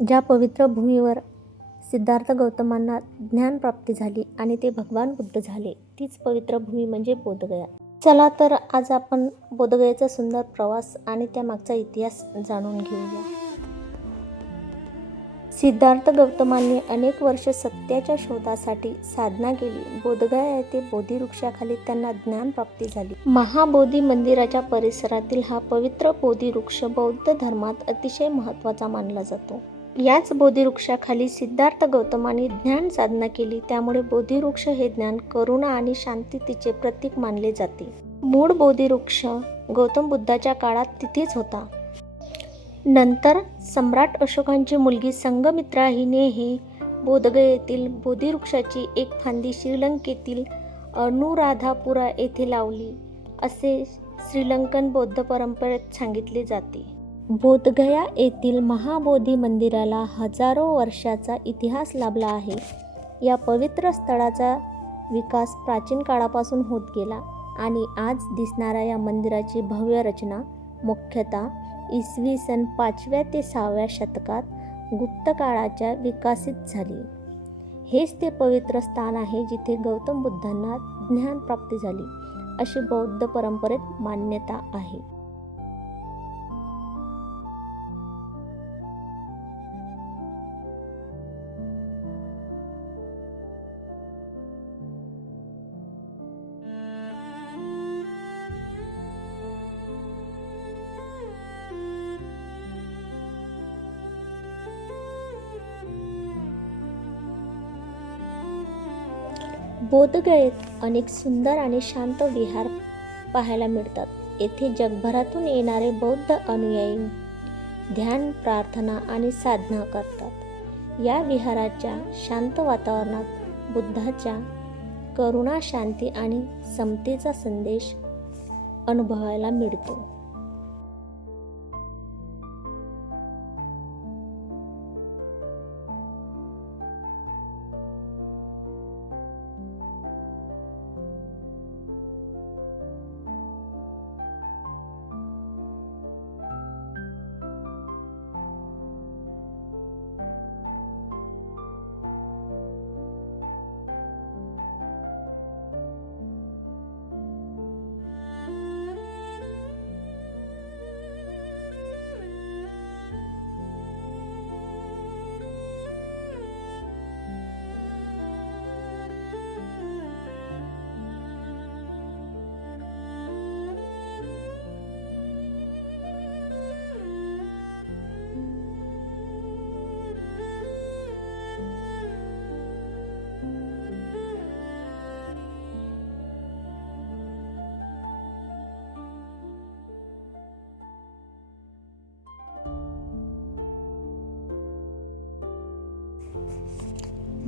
ज्या पवित्र भूमीवर सिद्धार्थ गौतमांना ज्ञानप्राप्ती झाली आणि ते भगवान बुद्ध झाले, तीच पवित्र भूमी म्हणजे बोधगया. चला तर आज आपण बोधगयेचा सुंदर प्रवास आणि त्यामागचा इतिहास जाणून घेऊया. सिद्धार्थ गौतमांनी अनेक वर्ष सत्याच्या शोधासाठी साधना केली. बोधगया येथे बोधिवृक्षाखाली त्यांना ज्ञानप्राप्ती झाली. महाबोधी मंदिराच्या परिसरातील हा पवित्र बोधिवृक्ष बौद्ध धर्मात अतिशय महत्त्वाचा मानला जातो. याच बोधिवृक्षाखाली सिद्धार्थ गौतमांनी ज्ञान साधना केली. त्यामुळे बोधिवृक्ष हे ज्ञान, करुणा आणि शांततेचे प्रतीक मानले जाते. मूळ बोधिवृक्ष गौतम बुद्धाच्या काळात तिथेच होता. नंतर सम्राट अशोकांची मुलगी संघमित्रा हिने ही बोधगयेतील बोधिवृक्षाची एक फांदी श्रीलंकेतील अनुराधापुरा येथे लावली, असे श्रीलंकन बौद्ध परंपरेत सांगितले जाते. बोधगया येथील महाबोधी मंदिराला हजारो वर्षाचा इतिहास लाभला आहे. या पवित्र स्थळाचा विकास प्राचीन काळापासून होत गेला आणि आज दिसणाऱ्या या मंदिराची भव्य रचना मुख्यतः इसवी सन 5व्या ते 6व्या शतकात गुप्त काळाच्या विकसित झाली. हेच ते पवित्र स्थान आहे जिथे गौतम बुद्धांना ज्ञानप्राप्ती झाली, अशी बौद्ध परंपरेत मान्यता आहे. बोधगयेत अनेक सुंदर आणि शांत विहार पाहायला मिळतात. येथे जगभरातून येणारे बौद्ध अनुयायी ध्यान, प्रार्थना आणि साधना करतात. या विहाराच्या शांत वातावरणात बुद्धाच्या करुणा, शांती आणि समतेचा संदेश अनुभवायला मिळतो.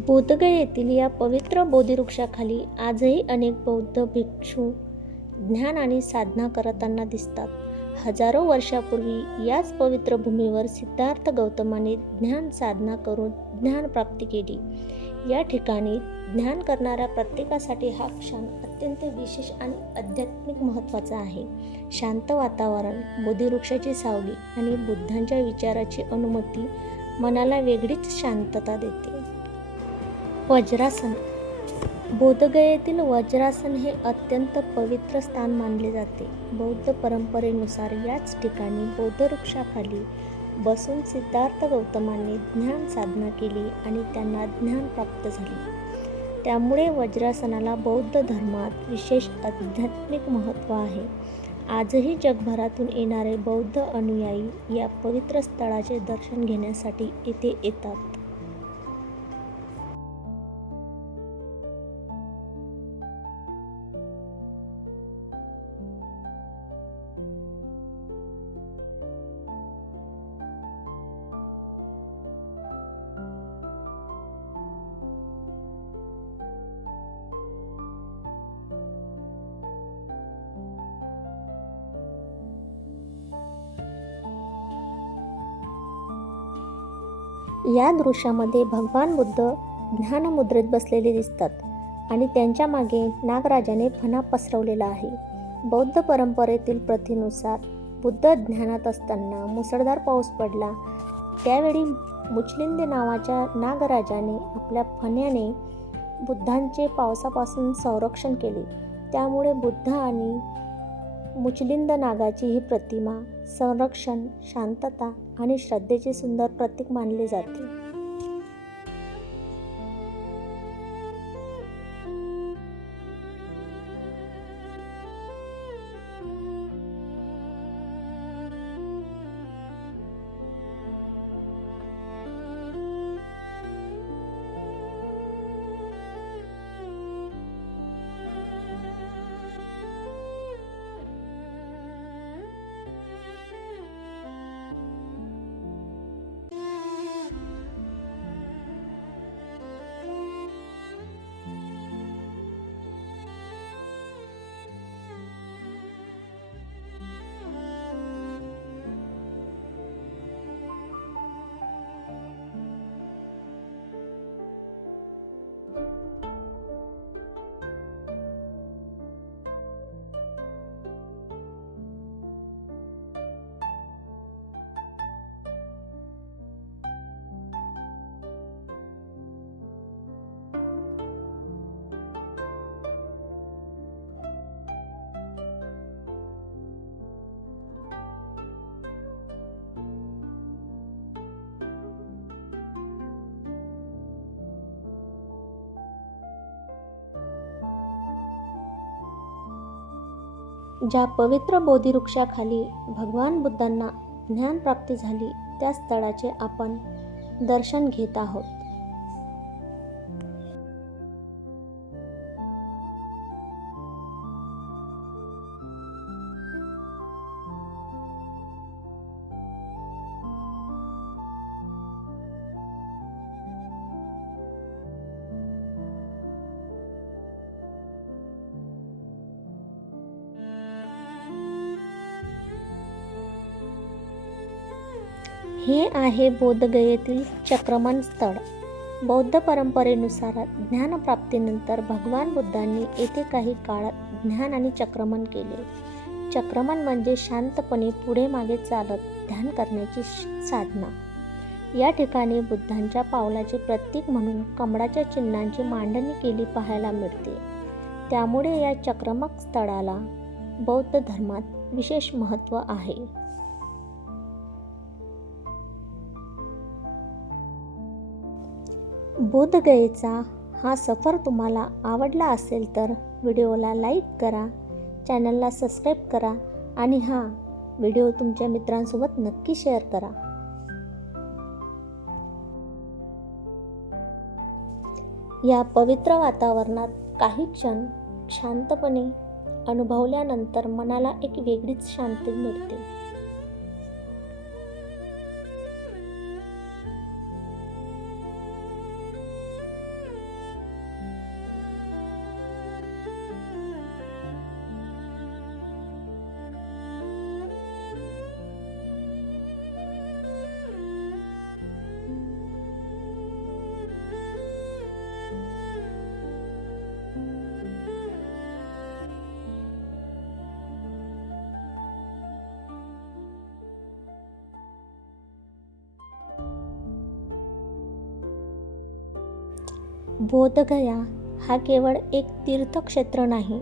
बोधगयेतील या पवित्र बोधिवृक्षाखाली आजही अनेक बौद्ध भिक्षू ध्यान आणि साधना करताना दिसतात. हजारो वर्षापूर्वी याच पवित्र भूमीवर सिद्धार्थ गौतमाने ध्यान साधना करून ज्ञानप्राप्ती केली. या ठिकाणी ध्यान करणाऱ्या प्रत्येकासाठी हा क्षण अत्यंत विशेष आणि आध्यात्मिक महत्त्वाचा आहे. शांत वातावरण, बोधिवृक्षाची सावली आणि बुद्धांच्या विचाराची अनुमती मनाला वेगळीच शांतता देते. वज्रासन. बोधगयेतील वज्रासन हे अत्यंत पवित्र स्थान मानले जाते. बौद्ध परंपरेनुसार याच ठिकाणी बोधवृक्षाखाली बसून सिद्धार्थ गौतमांनी ज्ञान साधना केली आणि त्यांना ज्ञान प्राप्त झाले. त्यामुळे वज्रासनाला बौद्ध धर्मात विशेष आध्यात्मिक महत्त्व आहे. आजही जगभरातून येणारे बौद्ध अनुयायी या पवित्र स्थळाचे दर्शन घेण्यासाठी येथे येतात. या दृश्यामध्ये भगवान बुद्ध ध्यानमुद्रेत बसलेले दिसतात आणि त्यांच्या मागे नागराजाने फणा पसरवलेला आहे. बौद्ध परंपरेतील प्रथेनुसार बुद्ध ध्यानात असताना मुसळधार पाऊस पडला. त्यावेळी मुचलिंद नावाच्या नागराजाने आपल्या फण्याने बुद्धांचे पावसापासून संरक्षण केले. त्यामुळे बुद्ध आणि मुचलिंद नागाची ही प्रतिमा संरक्षण, शांतता आणि श्रद्धेचे सुंदर प्रतीक मानले जाते. ज्या पवित्र बोधिवृक्षाखाली भगवान बुद्धांना ज्ञानप्राप्ती झाली त्या स्थळाचे आपण दर्शन घेत आहोत. हे आहे बोधगयेतील चक्रमण स्थळ. बौद्ध परंपरेनुसार ज्ञानप्राप्तीनंतर भगवान बुद्धांनी येथे काही काळ ध्यान आणि चक्रमण केले. चक्रमण म्हणजे शांतपणे पुढे मागे चालत ध्यान करण्याची साधना. या ठिकाणी बुद्धांच्या पावलाचे प्रतीक म्हणून कमळाच्या चिन्हांची मांडणी केली पाहायला मिळते. त्यामुळे या चक्रमक स्थळाला बौद्ध धर्मात विशेष महत्त्व आहे. बोधगयेचा हा सफर तुम्हाला आवडला असेल तर व्हिडिओला लाईक करा, चॅनलला सबस्क्राईब करा आणि हा व्हिडिओ तुमच्या मित्रांसोबत नक्की शेअर करा. या पवित्र वातावरणात काही क्षण शांतपणे अनुभवल्यानंतर मनाला एक वेगळीच शांती मिळते. बोधगया हा केवळ एक तीर्थक्षेत्र नाही,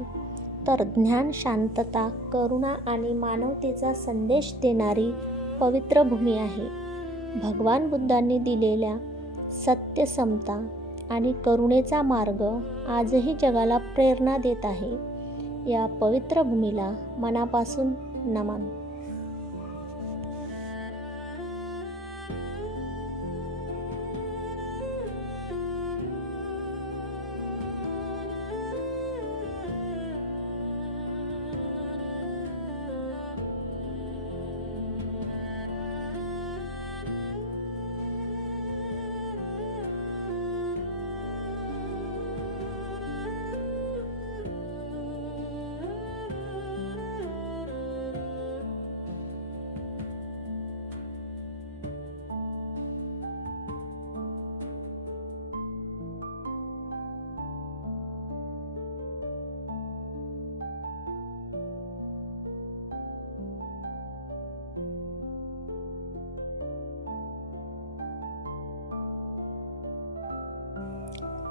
तर ज्ञान, शांतता, करुणा आणि मानवतेचा संदेश देणारी पवित्र भूमी आहे. भगवान बुद्धांनी दिलेल्या सत्य, समता आणि करुणेचा मार्ग आजही जगाला प्रेरणा देत आहे. या पवित्र भूमीला मनापासून नमन.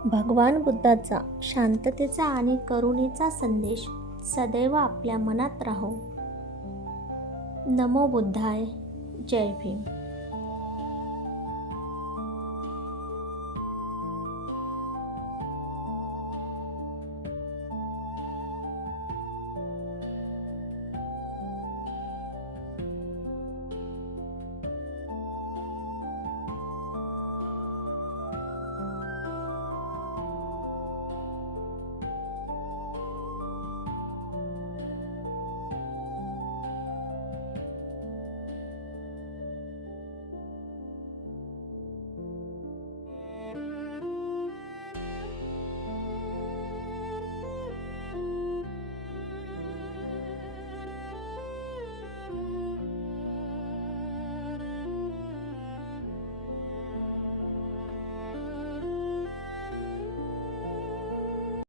भगवान बुद्धाचा शांततेचा आणि करुणेचा संदेश सदैव आपल्या मनात राहो. नमो बुद्धाय. जय भीम.